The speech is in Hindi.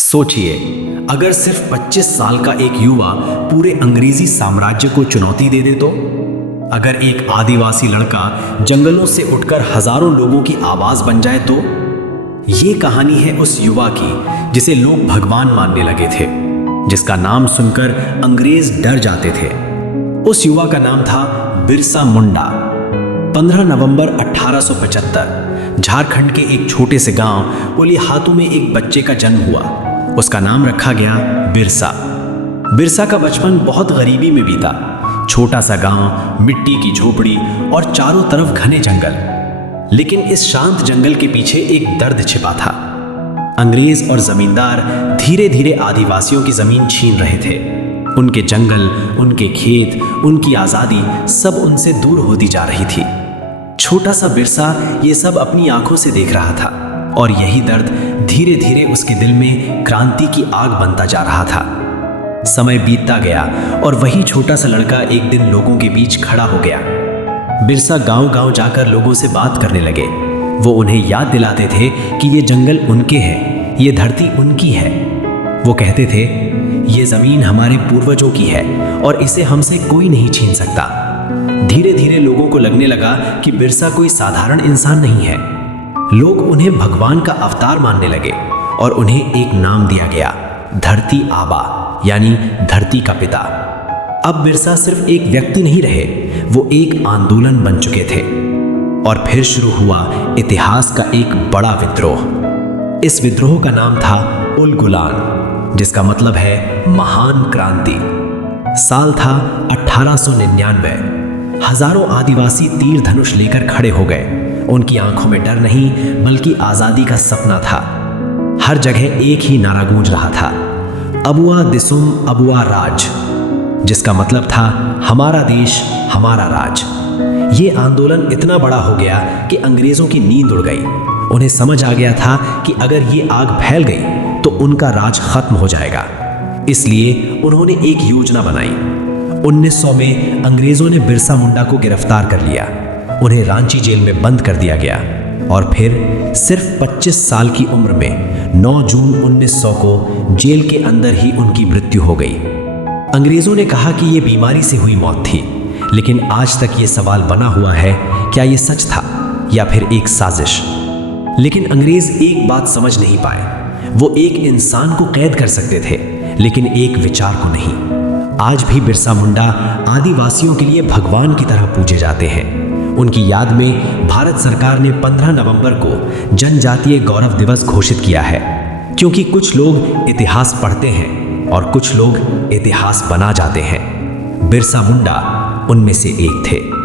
सोचिए, अगर सिर्फ 25 साल का एक युवा पूरे अंग्रेजी साम्राज्य को चुनौती दे दे तो? अगर एक आदिवासी लड़का जंगलों से उठकर हजारों लोगों की आवाज बन जाए तो? ये कहानी है उस युवा की जिसे लोग भगवान मानने लगे थे, जिसका नाम सुनकर अंग्रेज डर जाते थे। उस युवा का नाम था बिरसा मुंडा। 15 नवंबर 1875 झारखंड के एक छोटे से गांव कोलिहातू में एक बच्चे का जन्म हुआ। उसका नाम रखा गया बिरसा। बिरसा का बचपन बहुत गरीबी में बीता। छोटा सा गांव, मिट्टी की झोपड़ी और चारों तरफ घने जंगल। लेकिन इस शांत जंगल के पीछे एक दर्द छिपा था। अंग्रेज और जमींदार धीरे धीरे आदिवासियों की जमीन छीन रहे थे। उनके जंगल, उनके खेत, उनकी आजादी सब उनसे दूर होती जा रही थी। छोटा सा बिरसा ये सब अपनी आंखों से देख रहा था और यही दर्द धीरे धीरे उसके दिल में क्रांति की आग बनता जा रहा था। समय बीतता गया और वही छोटा सा लड़का एक दिन लोगों के बीच खड़ा हो गया। बिरसा गांव-गांव जाकर लोगों से बात करने लगे। वो उन्हें याद दिलाते थे कि ये जंगल उनके हैं, ये धरती उनकी है। वो कहते थे, ये जमीन हमारे पूर्वजों की है और इसे हमसे कोई नहीं छीन सकता। धीरे धीरे लोगों को लगने लगा कि बिरसा कोई साधारण इंसान नहीं है। लोग उन्हें भगवान का अवतार मानने लगे और उन्हें एक नाम दिया गया, धरती आबा, यानी धरती का पिता। अब बिरसा सिर्फ एक व्यक्ति नहीं रहे, वो एक आंदोलन बन चुके थे। और फिर शुरू हुआ इतिहास का एक बड़ा विद्रोह। इस विद्रोह का नाम था उलगुलान, जिसका मतलब है महान क्रांति। साल था 1899। हजारों आदिवासी तीर धनुष लेकर खड़े हो गए। उनकी आंखों में डर नहीं बल्कि आजादी का सपना था। हर जगह एक ही नारा गूंज रहा था, अबुआ दिसुम अबुआ राज, जिसका मतलब था हमारा देश हमारा राज। ये आंदोलन इतना बड़ा हो गया कि अंग्रेजों की नींद उड़ गई। उन्हें समझ आ गया था कि अगर ये आग फैल गई तो उनका राज खत्म हो जाएगा। इसलिए उन्होंने एक योजना बनाई। 1900 में अंग्रेजों ने बिरसा मुंडा को गिरफ्तार कर लिया। उन्हें रांची जेल में बंद कर दिया गया और फिर सिर्फ 25 साल की उम्र में 9 जून 1900 को जेल के अंदर ही उनकी मृत्यु हो गई। अंग्रेजों ने कहा कि यह बीमारी से हुई मौत थी, लेकिन आज तक ये सवाल बना हुआ है, क्या ये सच था या फिर एक साजिश? लेकिन अंग्रेज एक बात समझ नहीं पाए। वो एक इंसान को कैद कर सकते थे, लेकिन एक विचार को नहीं। आज भी बिरसा मुंडा आदिवासियों के लिए भगवान की तरह पूजे जाते हैं। उनकी याद में भारत सरकार ने 15 नवंबर को जनजातीय गौरव दिवस घोषित किया है, क्योंकि कुछ लोग इतिहास पढ़ते हैं और कुछ लोग इतिहास बना जाते हैं। बिरसा मुंडा उनमें से एक थे।